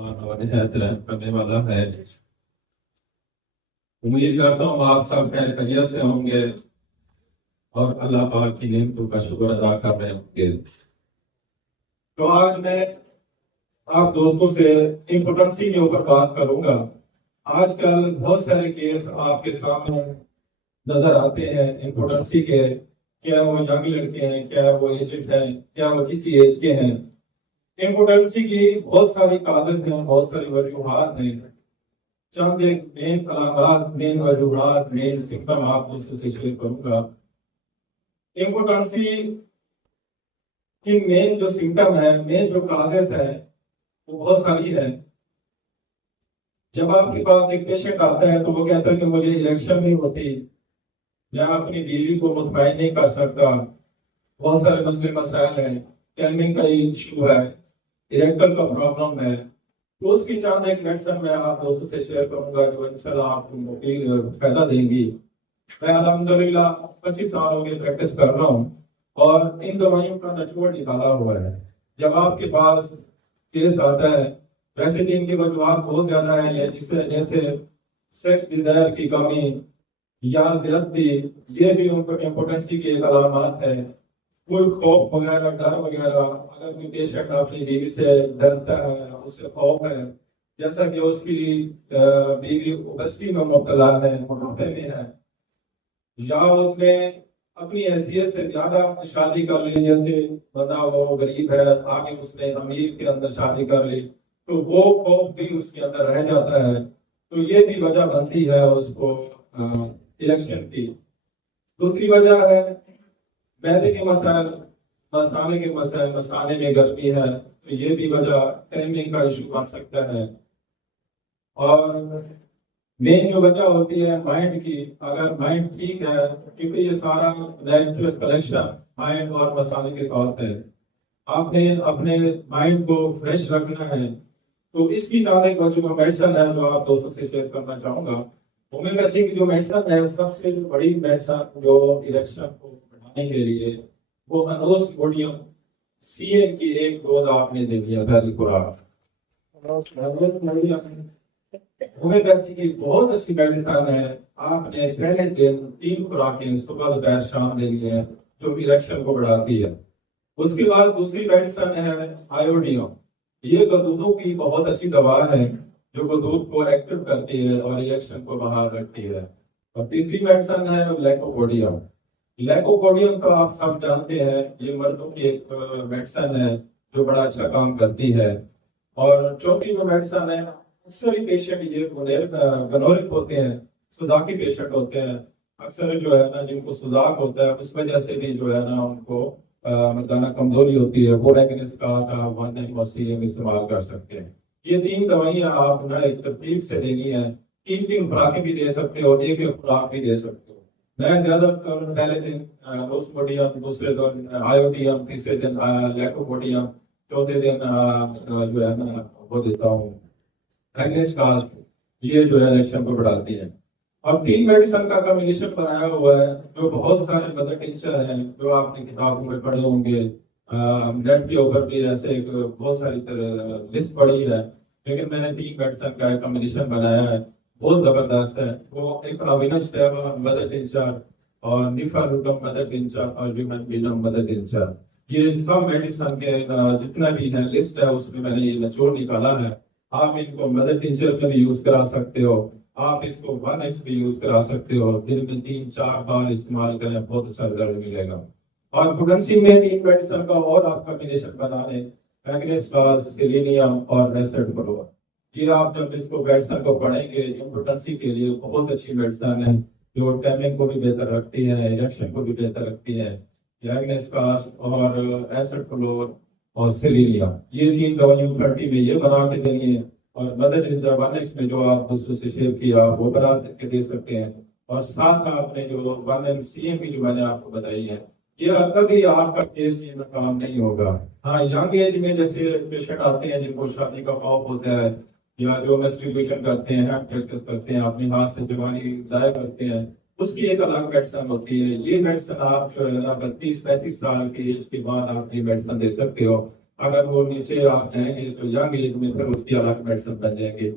और निहायत रहम करने वाला है। उम्मीद करता हूँ आप सब खैर खैरियत से होंगे और अल्लाह पाक की नेमतों का शुक्र अदा कर रहे होंगे। तो आज मैं आप दोस्तों से इम्पोर्टेंसी के ऊपर बात करूंगा। आजकल बहुत सारे केस आपके सामने नजर आते हैं इम्पोर्टेंसी के, क्या वो यंग लड़के हैं, क्या वो एजेड हैं, क्या वो किसी एज के हैं। इम्पोर्टेंसी की बहुत सारी काजेज हैं, बहुत सारी वजूहात हैं। चंद एक मेन अलामात, मेन वजूहात, मेन सिम्टम आप दोस्तों से शेयर करूंगा। इम्पोर्टेंसी की मेन जो सिम्टम है, मेन जो काजेज है, वो बहुत सारी है। जब आपके पास एक पेशेंट आता है तो वो कहता है कि मुझे इरेक्शन नहीं होती, मैं अपनी बीवी को मुतमईन नहीं कर सकता, बहुत सारे मसले मसाइल हैं, टाइमिंग का इशू है, इरेक्टर का प्रॉब्लम है। तो उसकी चंद एक मेडिसिन मैं आप दोस्तों से शेयर करूंगा जो इंशाल्लाह आपको फायदा देंगी। मैं अल्हम्दुलिल्लाह 25 साल हो गए प्रैक्टिस कर रहा हूँ और इन दवाइयों का निचोड़ निकाला हुआ है। जब आपके पास केस आता है, वैसे भी इनकी वजूहत बहुत ज्यादा है, जिससे जैसे सेक्स डिजायर की कमी या ज्यादती, ये भी इम्पोर्टेंसी की एक अलामत है। कोई खौफ वगैरह, डर वगैरह, अगर कोई पेशेंट अपनी बीवी से डरता है, उससे खौफ है, जैसा कि उसकी बीवी ओबेसिटी में मुब्तला है, मोटापे में है, या उसने अपनी हैसियत से ज्यादा शादी कर ली, जैसे बंदा वो गरीब है, आगे उसने अमीर के अंदर शादी कर ली, तो वो खौफ भी उसके अंदर रह जाता है। तो ये भी वजह बनती है उसको इलेक्शन की। दूसरी वजह है मैदे के मसाइल, मसाले के मसाइल, मसाले में गर्मी है, तो ये भी वजह टाइमिंग का इशू बन सकता है। और मेन जो वजह होती है माइंड की, अगर माइंड ठीक है, क्योंकि ये सारा नेचुरल कलेक्शन माइंड और मसाले के साथ है, आपने अपने माइंड को फ्रेश रखना है। तो इसकी ज्यादा एक वजह मेडिसिन है जो आप दोस्तों से शेयर करना चाहूंगा। होम्योपैथी की जो मेडिसिन है, सबसे बड़ी मेडिसिन जो इलेक्शन को बढ़ाने के लिए, वो अनोस सोडियम सीएम की एक डोज आपने देनी है, पहली खुराक। होम्योपैथी की बहुत अच्छी मेडिसिन है, आपने पहले दिन 3 खुराकें सुबह दोपहर शाम देनी है, जो इलेक्शन को बढ़ाती है। उसके बाद दूसरी मेडिसिन है आयोडीन। ये गदूदों की बहुत अच्छी दवा है, जो गदूद को एक्टिव करती है और रिएक्शन को बाहर रखती है। और तीसरी मेडिसिन है लैकोपोडियम। लैकोपोडियम तो आप सब जानते हैं, ये मर्दों की एक मेडिसिन है जो बड़ा अच्छा काम करती है। और चौथी जो मेडिसिन है, अक्सर ही पेशेंट ये गनोरिक होते हैं, सुजाकी पेशेंट होते हैं, अक्सर जो है ना जिनको सुजाक होता है, उस वजह से भी जो है ना उनको मर्दाना कमजोरी होती है, वो एगनेस्ट का 1 इस्तेमाल कर सकते हैं। ये 3 दवाइयां आप ना एक तरतीब से देनी है, 3 खुराकें भी दे सकते हो, एक खुराक भी दे सकते हो। मैं ज्यादातर पहले दिन रोसमोडियम, दूसरे दिन आयोडियम, तीसरे दिन लैकोपोडियम, चौथे दिन जो है ना वो देता हूँ एगनेस्ट का। ये जो है इलेक्शन को बढ़ाती है। और 3 मेडिसिन का कॉम्बिनेशन बनाया हुआ है, जो बहुत सारे मदर टीचर हैं, जो आपने किताबों में पढ़े होंगे, नेट के ऊपर भी ऐसे एक बहुत सारी लिस्ट पड़ी है, लेकिन मैंने 3 मेडिसिन का एक कॉम्बिनेशन बनाया है, बहुत जबरदस्त है। वो एक अविनस मदर टीचर और निफारुटम मदर टीचर और ह्यूमन बिनम मदर टीचर, ये सब मेडिसिन के जितना भी है लिस्ट है, उसमें मैंने ये निचोड़ निकाला है। आप इनको मदर टीचर में भी यूज करा सकते हो, आप इसको 1x भी यूज करा सकते हो, दिन में 3-4 बार इस्तेमाल करें, बहुत अच्छा रिजल्ट मिलेगा। और पोटेंसी में 3 मेडिसिन का और आप कॉम्बिनेशन बना लें, मैग्नीशियम, सेलेनियम और एसिड फ्लोर। ये आप जब इसको मेडिसिन को पढ़ेंगे, पोटेंसी के लिए बहुत अच्छी मेडिसिन है, जो टाइमिंग को भी बेहतर रखती है, इरेक्शन को भी बेहतर रखती है। मैग्नीशियम और एसिड फ्लोर और सेलेनियम, ये 3 दवाइयों 30 में ये बना के देनी है। और मदर टेरेसा 1x में जो आप दूसरों से शेयर किया, वो बना के दे सकते हैं। और साथ आपने जो 1m CM की जो मैंने आपको बताई है, ये कभी आपका केस में काम नहीं होगा। हाँ, यंग एज में जैसे पेशेंट आते हैं जिनको शादी का खौफ होता है, या जो मेस्ट्रुबेशन करते हैं, प्रैक्टिस करते हैं, अपने हाथ से जवानी जाया करते हैं, उसकी एक अलग मेडिसिन होती है। ये मेडिसिन आप 32-35 साल की एज के बाद आप ये मेडिसिन दे सकते हो। अगर वो नीचे आप जाएंगे तो यंग एज में फिर उसकी अलॉटमेंट सब बन जाएंगे।